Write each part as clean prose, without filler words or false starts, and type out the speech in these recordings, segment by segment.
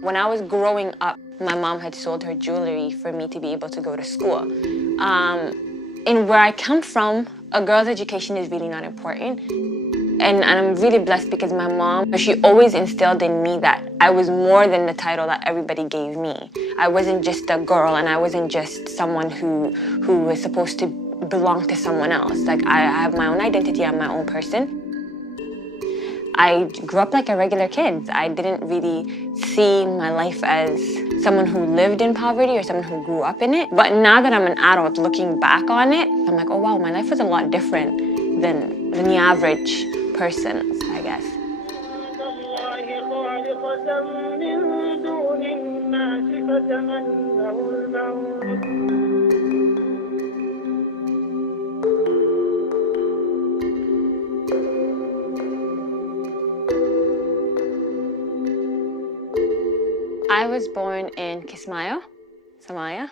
When I was growing up, my mom had sold her jewelry for me to be able to go to school. And where I come from, a girl's education is really not important. And I'm really blessed because my mom, she always instilled in me that I was more than the title that everybody gave me. I wasn't just a girl, and I wasn't just someone who was supposed to belong to someone else. Like, I have my own identity, I'm my own person. I grew up like a regular kid. I didn't really see my life as someone who lived in poverty or someone who grew up in it. But now that I'm an adult looking back on it, I'm like, oh wow, my life was a lot different than the average person, I guess. I was born in Kismayo, Somalia.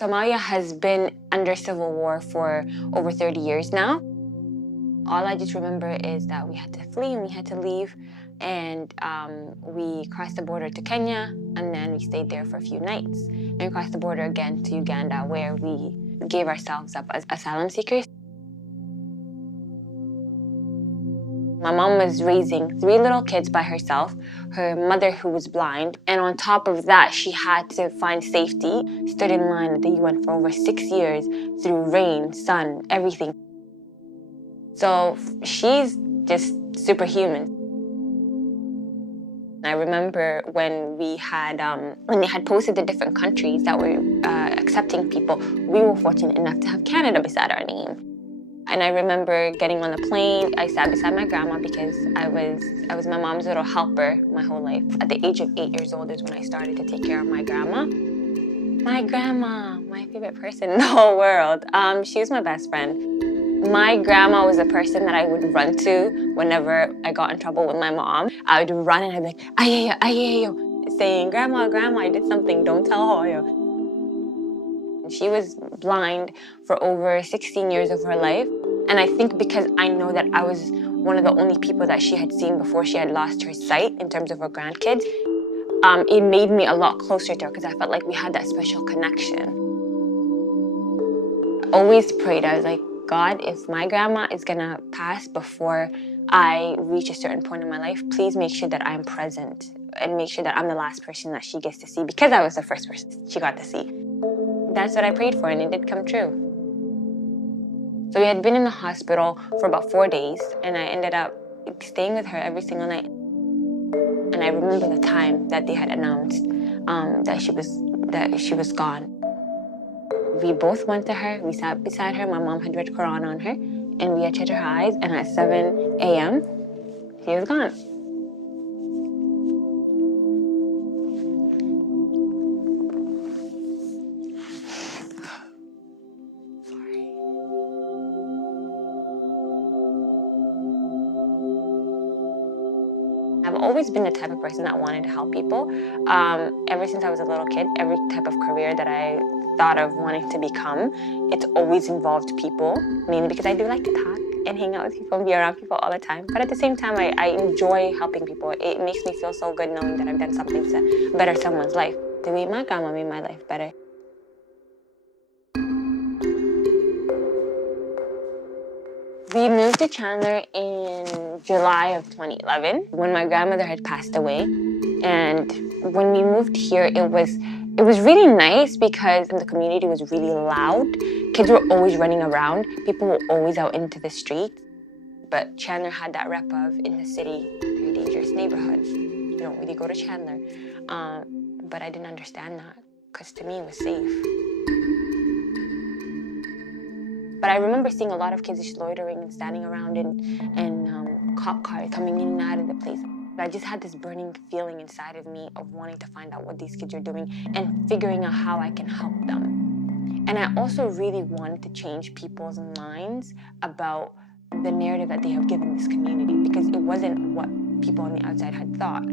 Somalia has been under civil war for over 30 years now. All I just remember is that we had to flee and we had to leave, and we crossed the border to Kenya, and then we stayed there for a few nights. And we crossed the border again to Uganda, where we gave ourselves up as asylum seekers. My mom was raising 3 little kids by herself, her mother who was blind, and on top of that, she had to find safety, stood in line at the UN for over 6 years through rain, sun, everything. So she's just superhuman. I remember when they had posted the different countries that were accepting people, we were fortunate enough to have Canada beside our name. And I remember getting on the plane. I sat beside my grandma because I was my mom's little helper my whole life. At the age of 8 years old is when I started to take care of my grandma. My grandma, my favorite person in the whole world. She was my best friend. My grandma was the person that I would run to whenever I got in trouble with my mom. I would run and I'd be like, ayeyo, ayeyo, saying, Grandma, Grandma, I did something, don't tell Hoyo. She was blind for over 16 years of her life. And I think because I know that I was one of the only people that she had seen before she had lost her sight in terms of her grandkids, it made me a lot closer to her because I felt like we had that special connection. I always prayed, I was like, God, if my grandma is gonna pass before I reach a certain point in my life, please make sure that I'm present and make sure that I'm the last person that she gets to see because I was the first person she got to see. That's what I prayed for, and it did come true. So we had been in the hospital for about 4 days, and I ended up staying with her every single night. And I remember the time that they had announced that she was gone. We both went to her, we sat beside her, my mom had read Quran on her, and we had shut her eyes, and at 7 a.m., she was gone. I've always been the type of person that wanted to help people. Ever since I was a little kid, every type of career that I thought of wanting to become, it's always involved people, mainly because I do like to talk and hang out with people and be around people all the time. But at the same time, I enjoy helping people. It makes me feel so good knowing that I've done something to better someone's life. The way my grandma made my life better. We moved to Chandler in July of 2011 when my grandmother had passed away. And when we moved here, it was really nice because the community was really loud. Kids were always running around. People were always out into the streets. But Chandler had that rep of, in the city, very dangerous neighborhood. You don't really go to Chandler. But I didn't understand that because to me it was safe. But I remember seeing a lot of kids just loitering and standing around and cop cars coming in and out of the place. I just had this burning feeling inside of me of wanting to find out what these kids are doing and figuring out how I can help them. And I also really wanted to change people's minds about the narrative that they have given this community because it wasn't what people on the outside had thought.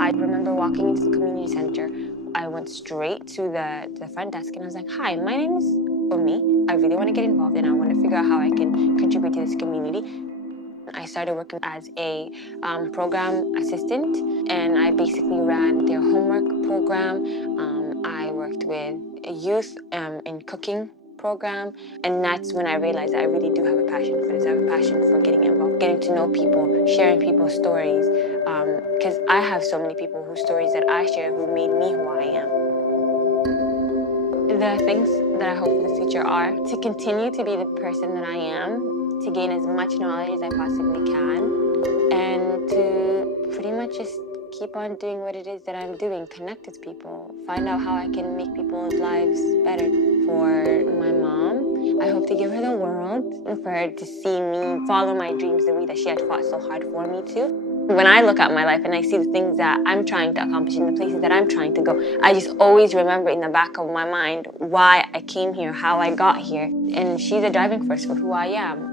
I remember walking into the community center. I went straight to the front desk and I was like, hi, my name is Umi. I really want to get involved and I want to figure out how I can contribute to this community. I started working as a program assistant, and I basically ran their homework program. I worked with youth in cooking program, and that's when I realized I really do have a passion for this. I have a passion for getting involved, getting to know people, sharing people's stories, because I have so many people whose stories that I share who made me who I am. The things that I hope for the future are to continue to be the person that I am, to gain as much knowledge as I possibly can, and to pretty much just keep on doing what it is that I'm doing, connect with people, find out how I can make people's lives better. For my mom, I hope to give her the world, and for her to see me follow my dreams the way that she had fought so hard for me to. When I look at my life and I see the things that I'm trying to accomplish and the places that I'm trying to go, I just always remember in the back of my mind why I came here, how I got here. And she's a driving force for who I am.